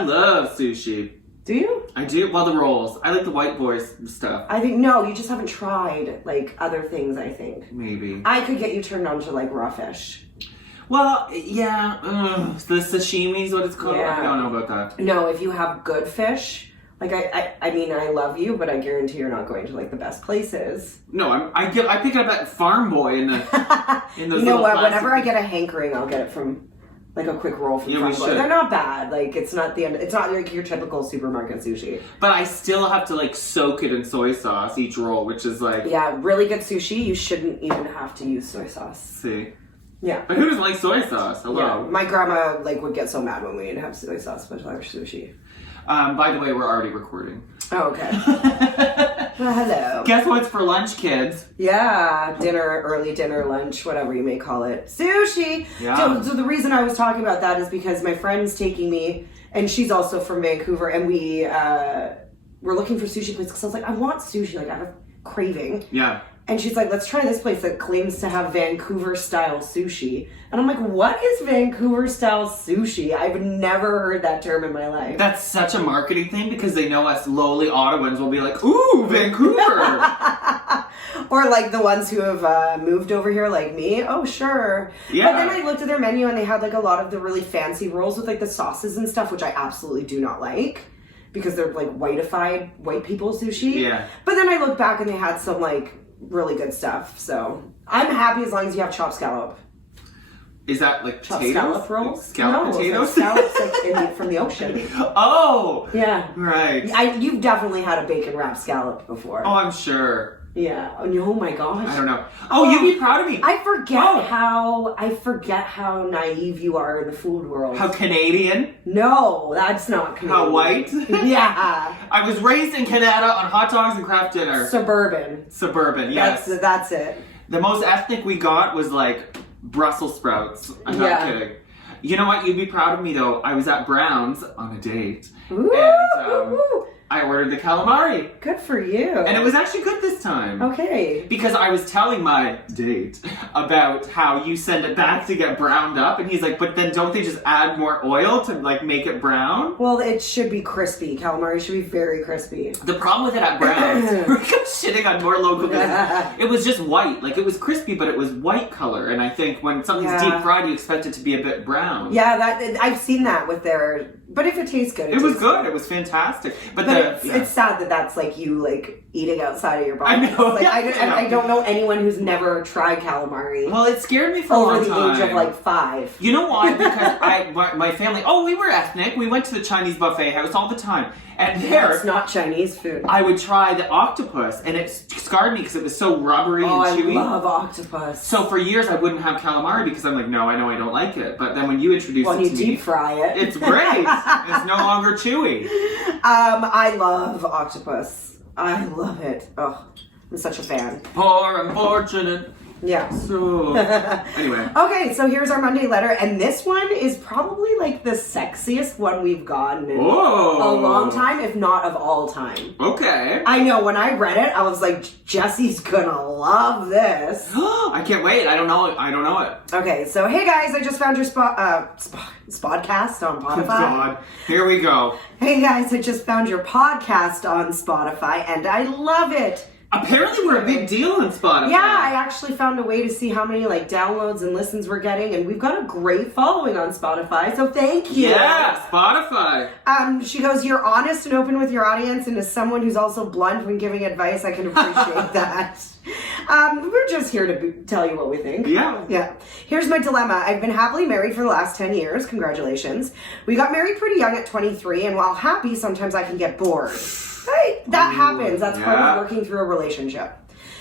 I love sushi. Do you? I do. Well, the rolls. I like the white boys stuff. I think, no, you just haven't tried, like, other things, I think. Maybe. I could get you turned on to, like, raw fish. Well, yeah. The sashimi is what it's called. Yeah. I don't know about that. No, if you have good fish, like, I mean, I love you, but I guarantee you're not going to, like, the best places. No, I pick it up at Farm Boy in the in those. You know what? plastic... Whenever I get a hankering, I'll get it from, like, a quick roll from Farm Boy. should. They're not bad. Like, it's not the end. It's not like your typical supermarket sushi. But I still have to like soak it in soy sauce each roll, which is like. Yeah, really good sushi. You shouldn't even have to use soy sauce. See. Yeah. But who doesn't like soy sauce? Hello. Yeah. My grandma like would get so mad when we didn't have soy sauce with our sushi. By the way, we're already recording. Oh, okay. Well, hello. Guess what's for lunch, kids? Yeah, dinner, early dinner, lunch, whatever you may call it. Sushi! Yeah. So the reason I was talking about that is because my friend's taking me, and she's also from Vancouver, and we're looking for sushi places, because I was like, I want sushi, like I have a craving. Yeah. And she's like, let's try this place that claims to have Vancouver-style sushi. And I'm like, what is Vancouver-style sushi? I've never heard that term in my life. That's such a marketing thing because they know us lowly Ottawans will be like, ooh, Vancouver! Or like the ones who have moved over here like me. Oh, sure. Yeah. But then I looked at their menu and they had like a lot of the really fancy rolls with like the sauces and stuff, which I absolutely do not like. Because they're like whiteified white people sushi. Yeah. But then I looked back and they had some like really good stuff. So I'm happy as long as you have chopped scallop. Is that like Chopped potatoes? scallop rolls? Like scallop potatoes? Like scallops like from the ocean. Oh! Yeah. Right. You've definitely had a bacon wrapped scallop before. Oh, I'm sure. Yeah. Oh my gosh. I don't know. Oh, you'd be proud of me. I forget how naive you are in the food world. How Canadian? No, that's not Canadian. How white? Yeah. I was raised in Canada on hot dogs and craft dinner. Suburban, yes. That's it. The most ethnic we got was like Brussels sprouts. I'm not kidding. You know what? You'd be proud of me though. I was at Brown's on a date. Ooh. And I ordered the calamari. Good for you. And it was actually good this time. Okay. Because I was telling my date about how you send it back to get browned up. And he's like, but then don't they just add more oil to like make it brown? Well, it should be crispy. Calamari should be very crispy. The problem with it at Brown's, we're shitting on more local business. It was just white. Like it was crispy, but it was white color. And I think when something's deep fried, you expect it to be a bit brown. Yeah, I've seen that with their... But if it tastes good, it was good. It was fantastic. But it's sad that that's like you like eating outside of your body. I know. Like, I don't know anyone who's never tried calamari. Well, it scared me for a long time. Over the age of like 5. You know why? Because my family. Oh, we were ethnic. We went to the Chinese buffet house all the time, and there it's not Chinese food. I would try the octopus, and it scarred me because it was so rubbery and chewy. I love octopus. So for years I wouldn't have calamari because I'm like, no, I know I don't like it. But then when you introduce it to me, when you deep fry it, it's great. It's no longer chewy. I love octopus. I love it. Oh, I'm such a fan. Poor unfortunate. Yeah. So, anyway. Okay, so here's our Monday letter, and this one is probably like the sexiest one we've gotten in a long time, if not of all time. Okay. I know, when I read it, I was like, Jesse's gonna love this. I can't wait. I don't know it. Okay, so hey guys, I just found your Spodcast on Spotify. Oh God, here we go. Hey guys, I just found your podcast on Spotify, and I love it. Apparently we're a big deal on Spotify. Yeah, I actually found a way to see how many like downloads and listens we're getting, and we've got a great following on Spotify, so thank you. Yeah, Spotify. She goes, you're honest and open with your audience, and as someone who's also blunt when giving advice, I can appreciate that. We're just here to tell you what we think. Yeah. Here's my dilemma. I've been happily married for the last 10 years. Congratulations. We got married pretty young at 23, and while happy, sometimes I can get bored. Right? That happens. That's part of working through a relationship.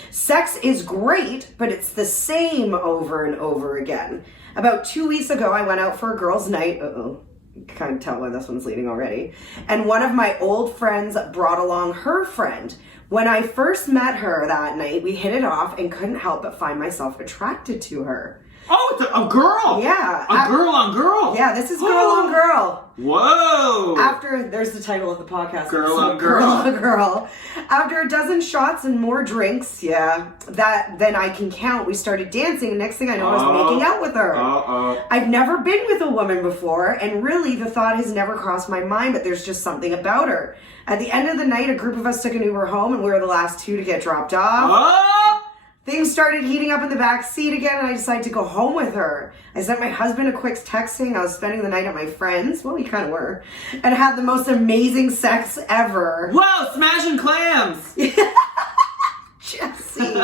Sex is great, but it's the same over and over again. About 2 weeks ago, I went out for a girls' night. You can kind of tell why this one's leading already. And one of my old friends brought along her friend. When I first met her that night, we hit it off and couldn't help but find myself attracted to her. Oh, it's a girl. Yeah. A girl on girl. Yeah, this is girl on girl. Whoa. After, there's the title of the podcast. Girl on Girl on Girl. After a dozen shots and more drinks, then I can count. We started dancing, and next thing I know, I was making out with her. I've never been with a woman before, and really the thought has never crossed my mind, but there's just something about her. At the end of the night, a group of us took an Uber home, and we were the last two to get dropped off. Things started heating up in the back seat again, and I decided to go home with her. I sent my husband a quick text saying I was spending the night at my friend's. Well, we kind of were. And had the most amazing sex ever. Whoa, smashing clams! Jessie.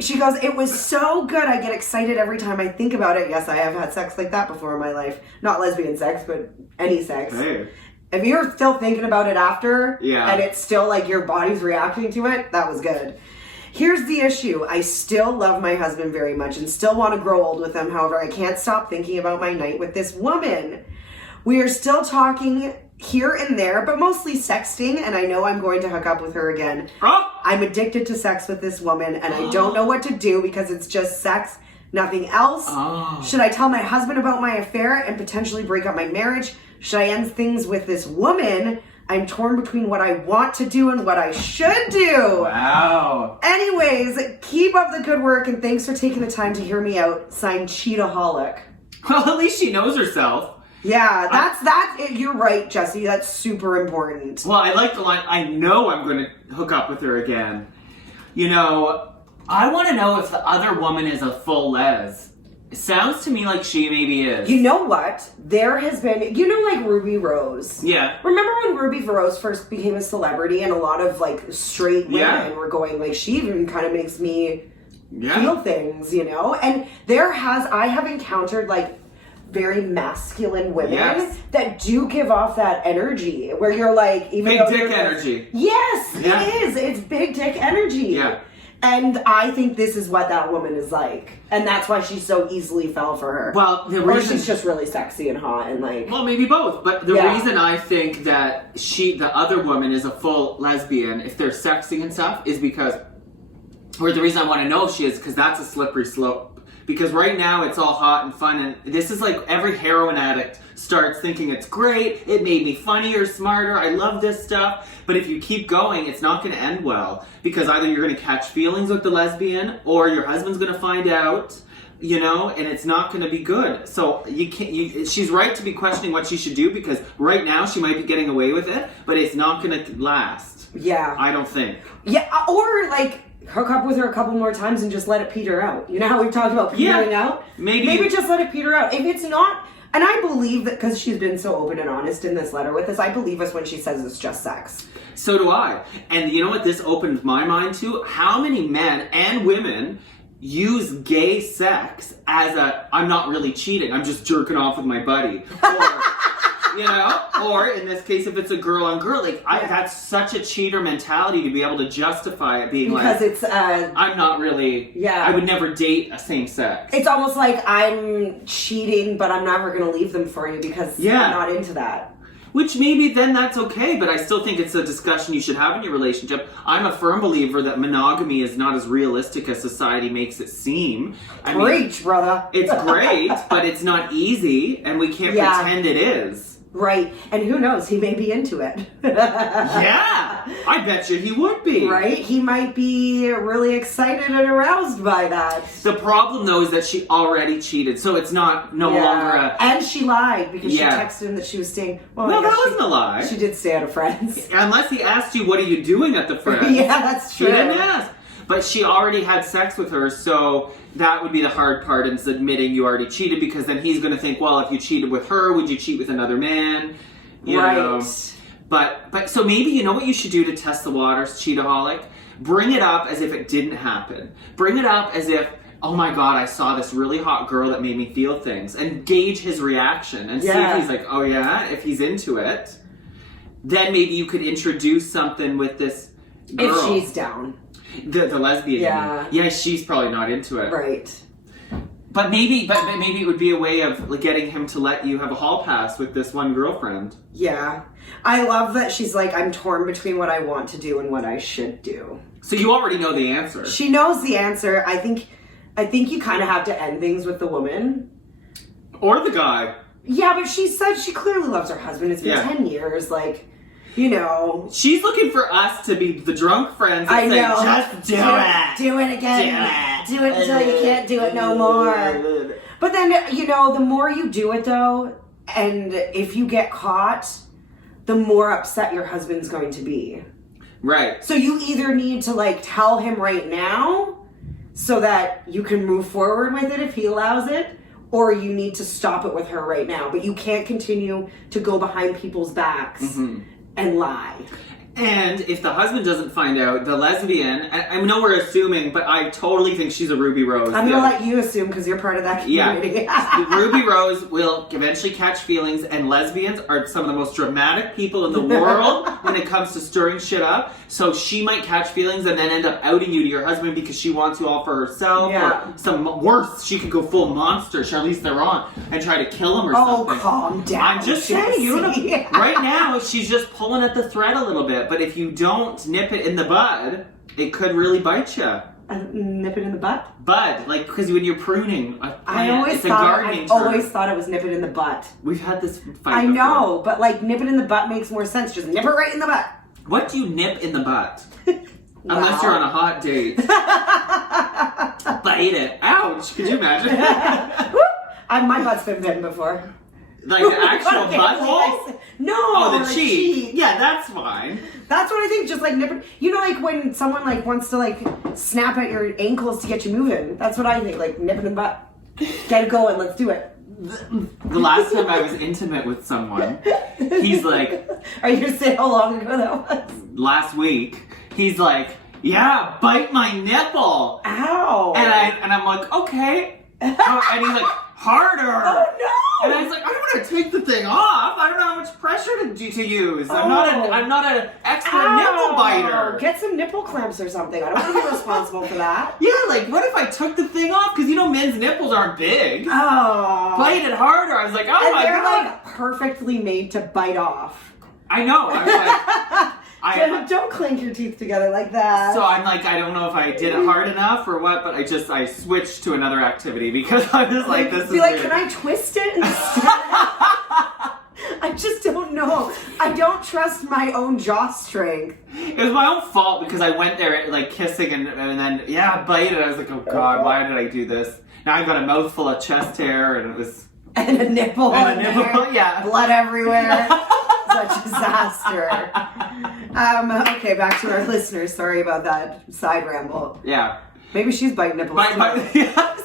She goes, it was so good. I get excited every time I think about it. Yes, I have had sex like that before in my life. Not lesbian sex, but any sex. Hey. If you're still thinking about it after, yeah, and it's still like your body's reacting to it, that was good. Here's the issue. I still love my husband very much and still want to grow old with him. However, I can't stop thinking about my night with this woman. We are still talking here and there, but mostly sexting, and I know I'm going to hook up with her again. I'm addicted to sex with this woman, and I don't know what to do because it's just sex, nothing else. Should I tell my husband about my affair and potentially break up my marriage? Should I end things with this woman? I'm torn between what I want to do and what I should do. Wow. Anyways, keep up the good work, and thanks for taking the time to hear me out. Signed, Cheataholic. Well, at least she knows herself. Yeah, you're right, Jesse. That's super important. Well, I like the line, I know I'm going to hook up with her again. You know, I want to know if the other woman is a full les. It sounds to me like she maybe is. You know what? There has been, like Ruby Rose. Yeah. Remember when Ruby Rose first became a celebrity and a lot of like straight women were going like, she even kind of makes me feel things, And I have encountered like very masculine women that do give off that energy where you're like, even big dick energy. Yes, it is. It's big dick energy. Yeah. And I think this is what that woman is like. And that's why she so easily fell for her. Well, or she's just really sexy and hot and like... Well, maybe both. But the reason I think that the other woman is a full lesbian, if they're sexting and stuff, is because... Or the reason I want to know if she is, because that's a slippery slope. Because right now it's all hot and fun, and this is like every heroin addict starts thinking it's great, it made me funnier, smarter, I love this stuff. But if you keep going, it's not going to end well. Because either you're going to catch feelings with the lesbian, or your husband's going to find out, and it's not going to be good. So she's right to be questioning what she should do, because right now she might be getting away with it, but it's not going to last. Yeah. I don't think. Yeah, or like... hook up with her a couple more times and just let it peter out. You know how we've talked about petering out? Maybe just let it peter out. If it's not, and I believe that because she's been so open and honest in this letter with us, I believe us when she says it's just sex. So do I. And you know what this opens my mind to? How many men and women use gay sex as I'm not really cheating, I'm just jerking off with my buddy. Or in this case, if it's a girl on girl, that's such a cheater mentality to be able to justify it being because it's I'm not really, I would never date a same sex. It's almost like I'm cheating, but I'm never going to leave them for you because I'm not into that. Which maybe then that's okay, but I still think it's a discussion you should have in your relationship. I'm a firm believer that monogamy is not as realistic as society makes it seem. Preach, brother. It's great, but it's not easy, and we can't pretend it is. Right. And who knows? He may be into it. Yeah. I bet you he would be. Right? He might be really excited and aroused by that. The problem, though, is that she already cheated. So it's no longer a... And she lied because she texted him that she was staying... Well, no, that wasn't a lie. She did stay at a friend's. Unless he asked you, what are you doing at the friend's? Yeah, that's true. She didn't ask. But she already had sex with her, so that would be the hard part, is admitting you already cheated, because then he's going to think, well, if you cheated with her, would you cheat with another man? You know? But so maybe, you know what you should do to test the waters, Cheataholic? Bring it up as if it didn't happen. Bring it up as if, oh my God, I saw this really hot girl that made me feel things. And gauge his reaction and see if he's like, oh yeah, if he's into it. Then maybe you could introduce something with this girl. If she's down. The lesbian. Yeah, she's probably not into it. Right. But maybe it would be a way of getting him to let you have a hall pass with this one girlfriend. Yeah. I love that she's like, I'm torn between what I want to do and what I should do. So you already know the answer. She knows the answer. I think you kind of have to end things with the woman. Or the guy. Yeah, but she said she clearly loves her husband. It's been 10 years. Like, you know. She's looking for us to be the drunk friends that say, just do it. Do it again. Do it until you can't do it no more. But then, you know, the more you do it, though, and if you get caught, the more upset your husband's going to be. Right. So you either need to, like, tell him right now so that you can move forward with it if he allows it, or you need to stop it with her right now. But you can't continue to go behind people's backs and lie. And if the husband doesn't find out, the lesbian, I know we're assuming, but I totally think she's a Ruby Rose. I'm going to let you assume because you're part of that community. Yeah. Ruby Rose will eventually catch feelings, and lesbians are some of the most dramatic people in the world when it comes to stirring shit up. So she might catch feelings and then end up outing you to your husband because she wants you all for herself. Yeah. Or some worse, she could go full monster, Charlize Theron, and try to kill him or something. Oh, calm down. I'm just saying, you don't know. Right now, she's just pulling at the thread a little bit. But if you don't nip it in the bud, it could really bite you. Nip it in the butt? Bud, like, because when you're pruning a plant, I always thought it was nip it in the butt. We've had this fight I before. know, but like nip it in the butt makes more sense. Just nip it right in the butt. What do you nip in the butt? Unless you're on a hot date. Bite it. Ouch. Could you imagine? My butt's been bitten before. Like the actual butthole? No. Oh, the like cheek. Yeah, that's fine. That's what I think. Just like nip it. You know, like when someone like wants to like snap at your ankles to get you moving. That's what I think. Like nip it in the butt. Get it going. Let's do it. The last time I was intimate with someone, he's like... Are you going to say how long ago that was? Last week. He's like, yeah, bite my nipple. Ow. And I'm like, okay. And he's like, harder. Oh, no. And I was like, I don't want to take the thing off. I don't know how much pressure to use. I'm not an expert nipple biter. Get some nipple clamps or something. I don't want to be responsible for that. Yeah, like, what if I took the thing off? Because, you know, men's nipples aren't big. Oh. Bite it harder. I was like, oh and my they're God. like perfectly made to bite off. I know. I was like... Don't clink your teeth together like that. So I'm like, I don't know if I did it hard enough or what, but I switched to another activity because I was like, this is like, weird. can I twist it instead? I just don't know. I don't trust my own jaw strength. It was my own fault because I went there like kissing and then, bite it. I was like, oh God, why did I do this? Now I've got a mouthful of chest hair and it was... And a nipple. And a nipple, yeah. Blood everywhere. Such a disaster. Okay, back to our listeners. Sorry about that side ramble. Yeah. Maybe she's biting nipples. Yeah,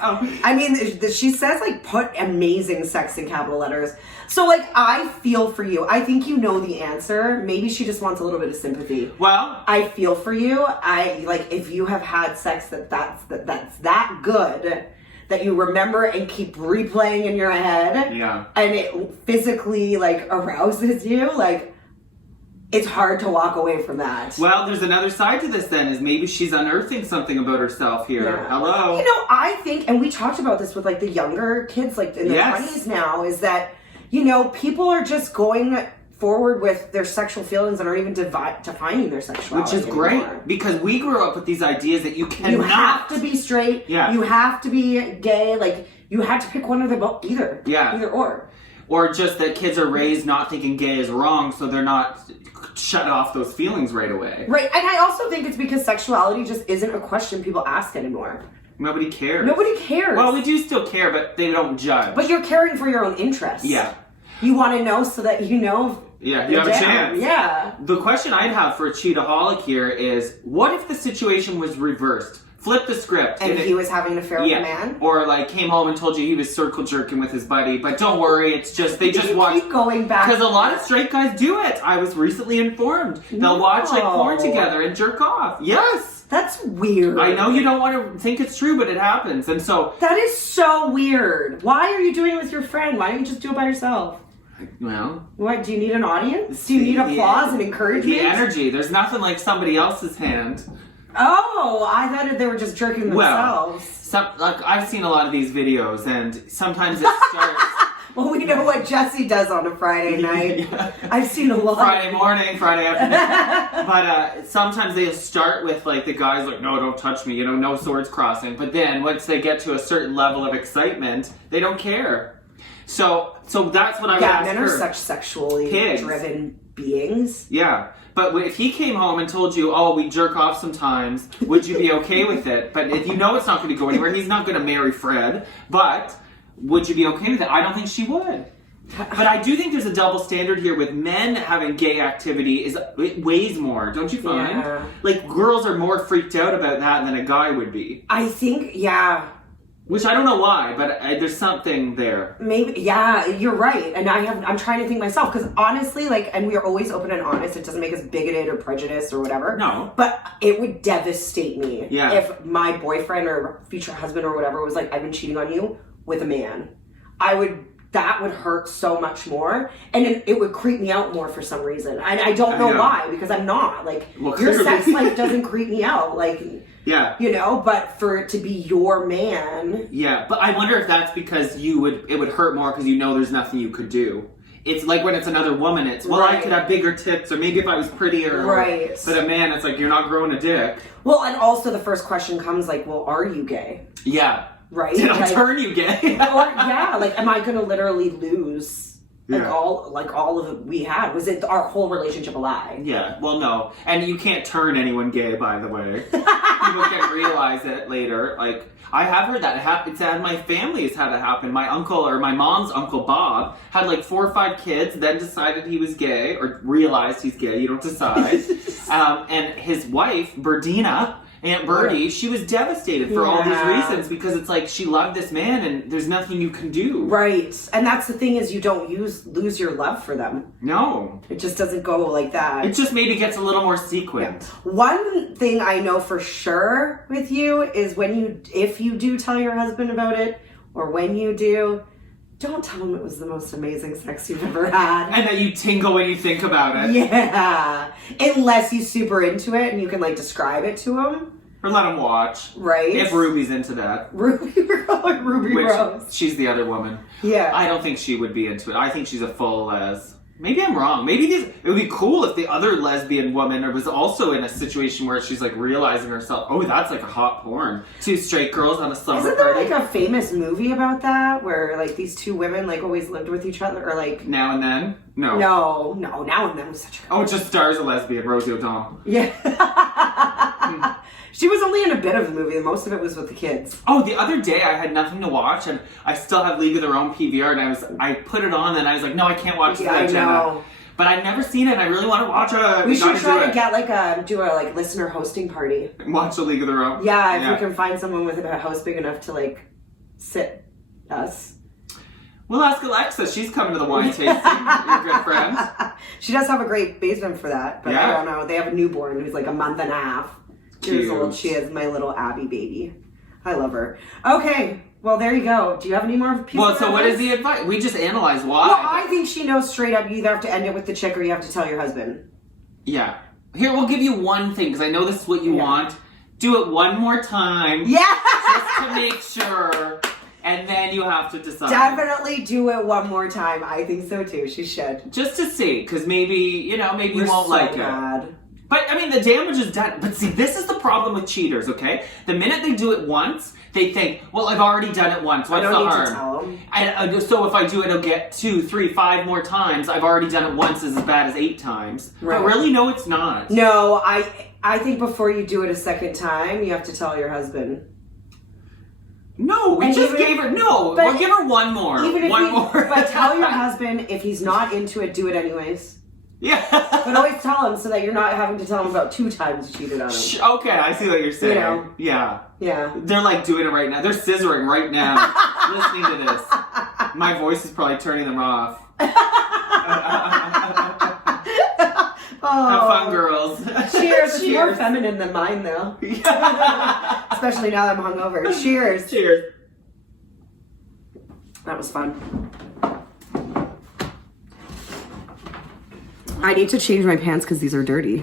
I mean, she says like put amazing sex in capital letters. So like, I feel for you. I think you know the answer. Maybe she just wants a little bit of sympathy. Well, I feel for you. I like if you have had sex that's that good. That you remember and keep replaying in your head. Yeah. And it physically like arouses you. Like it's hard to walk away from that. Well, there's another side to this then, is maybe she's unearthing something about herself here. Yeah. Hello. You know, I think, and we talked about this with like the younger kids, like in their 20s now, is that, you know, people are just going forward with their sexual feelings and aren't even defining their sexuality. Which is great, anymore. Because we grew up with these ideas that you cannot... You have to be straight. Yeah. You have to be gay. Like, you had to pick one or the both. Either. Yeah. Either or. Or just that kids are raised not thinking gay is wrong, so they're not shut off those feelings right away. Right, and I also think it's because sexuality just isn't a question people ask anymore. Nobody cares. Nobody cares. Well, we do still care, but they don't judge. But you're caring for your own interests. Yeah. You want to know so that you know... Yeah, you have a chance. Yeah. The question I'd have for a cheataholic here is, what if the situation was reversed? Flip the script. And he was having an affair with a man? Or like came home and told you he was circle jerking with his buddy, but don't worry, it's just, they just watch. Keep going back. Because a lot of straight guys do it. I was recently informed. They'll watch like porn together and jerk off. Yes. That's weird. I know you don't want to think it's true, but it happens. And so. That is so weird. Why are you doing it with your friend? Why don't you just do it by yourself? Well, what, do you need an audience? Do you need applause and encouragement? The energy. There's nothing like somebody else's hand. Oh, I thought they were just jerking themselves. Well, I've seen a lot of these videos, and sometimes it starts... Well, we know what Jesse does on a Friday night. Yeah. I've seen a lot. Friday morning, Friday afternoon. But sometimes they'll start with, like, the guys like, no, don't touch me, you know, no swords crossing. But then, once they get to a certain level of excitement, they don't care. So that's what I would ask men her. are such sexually Pigs. driven beings. Yeah. But if he came home and told you, oh, we jerk off sometimes, would you be okay with it? But if you know it's not going to go anywhere, he's not going to marry Fred, but would you be okay with it? I don't think she would. But I do think there's a double standard here with men having gay activity. It weighs more, don't you find? Yeah. Like, girls are more freaked out about that than a guy would be. I think, yeah. Which I don't know why, but there's something there. Maybe, yeah, you're right. And I'm trying to think myself, because honestly, like, and we are always open and honest. It doesn't make us bigoted or prejudiced or whatever. No. But it would devastate me if my boyfriend or future husband or whatever was like, I've been cheating on you with a man. That would hurt so much more, and it would creep me out more for some reason. And I don't know why, because I'm not. Like, your sex life doesn't creep me out. Like, yeah. You know, but for it to be your man. Yeah, but I wonder if that's because it would hurt more because you know there's nothing you could do. It's like when it's another woman, it's, well, I could have bigger tits, or maybe if I was prettier. Right. But a man, it's like, you're not growing a dick. Well, and also the first question comes like, well, are you gay? Yeah. Right? Did I turn you gay? Like, am I going to literally lose all of it we had? Was it our whole relationship a lie? Yeah, well, no. And you can't turn anyone gay, by the way. People can realize it later. Like, I have heard that. It's had my family has had it happen. My uncle, or my mom's uncle Bob, had like 4 or 5 kids, then decided he was gay, or realized he's gay. You don't decide. And his wife, Berdina, Aunt Birdie, she was devastated for all these reasons, because it's like she loved this man and there's nothing you can do. Right. And that's the thing, is you don't lose your love for them. No. It just doesn't go like that. It just maybe gets a little more sequent. Yeah. One thing I know for sure with you is if you do tell your husband about it, or when you do, don't tell him it was the most amazing sex you've ever had. And that you tingle when you think about it. Yeah. Unless he's super into it and you can like describe it to him. Or let him watch. Right. If Ruby's into that. Ruby Rose. She's the other woman. Yeah. I don't think she would be into it. I think she's a full les. Maybe I'm wrong. Maybe it would be cool if the other lesbian woman was also in a situation where she's like realizing herself, oh, that's like a hot porn. 2 straight girls on a summer Isn't there party. like a famous movie about that where like these 2 women like always lived with each other, or like Now and Then? No. No, Now and Then was such a Oh, it just stars a lesbian, Rosie O'Donnell. Yeah. She was only in a bit of the movie, and most of it was with the kids. Oh, the other day I had nothing to watch, and I still have League of Their Own PVR, and I put it on, and I was like, no, I can't watch I know. But I've never seen it, and I really want to watch it. We should try to get like do a like listener hosting party. Watch the League of Their Own. Yeah, if we can find someone with a house big enough to like sit us. We'll ask Alexa. She's coming to the wine tasting. Your good friend. She does have a great basement for that, but I don't know. They have a newborn who's like a month and a half. Years old. She is my little Abby baby. I love her. Okay, well there you go. Do you have any more pieces? Well, so what is the advice? We just analyze why. Well, I think she knows straight up. You either have to end it with the chick, or you have to tell your husband. Yeah. Here, we'll give you one thing, because I know this is what you want. Do it one more time. Yeah. Just to make sure. And then you have to decide. Definitely do it one more time. I think so too. She should. Just to see, because maybe you won't so like mad. it. But, I mean, the damage is done. But see, this is the problem with cheaters, okay? The minute they do it once, they think, well, I've already done it once. What's the harm? I don't need to tell them. And so if I do it, it'll get 2, 3, 5 more times. I've already done it once as bad as 8 times. Right. But really, no, it's not. No, I think before you do it a second time, you have to tell your husband. No, we just gave her, we'll give her one more. One more. But tell your husband, if he's not into it, do it anyways. Yeah. But always tell him so that you're not having to tell him about 2 times you cheated on him. Okay, I see what you're saying. You know? Yeah. Yeah. They're like doing it right now. They're scissoring right now, listening to this. My voice is probably turning them off. Have fun, girls. Cheers. It's more feminine than mine, though. Especially now that I'm hungover. Cheers. Cheers. That was fun. I need to change my pants because these are dirty.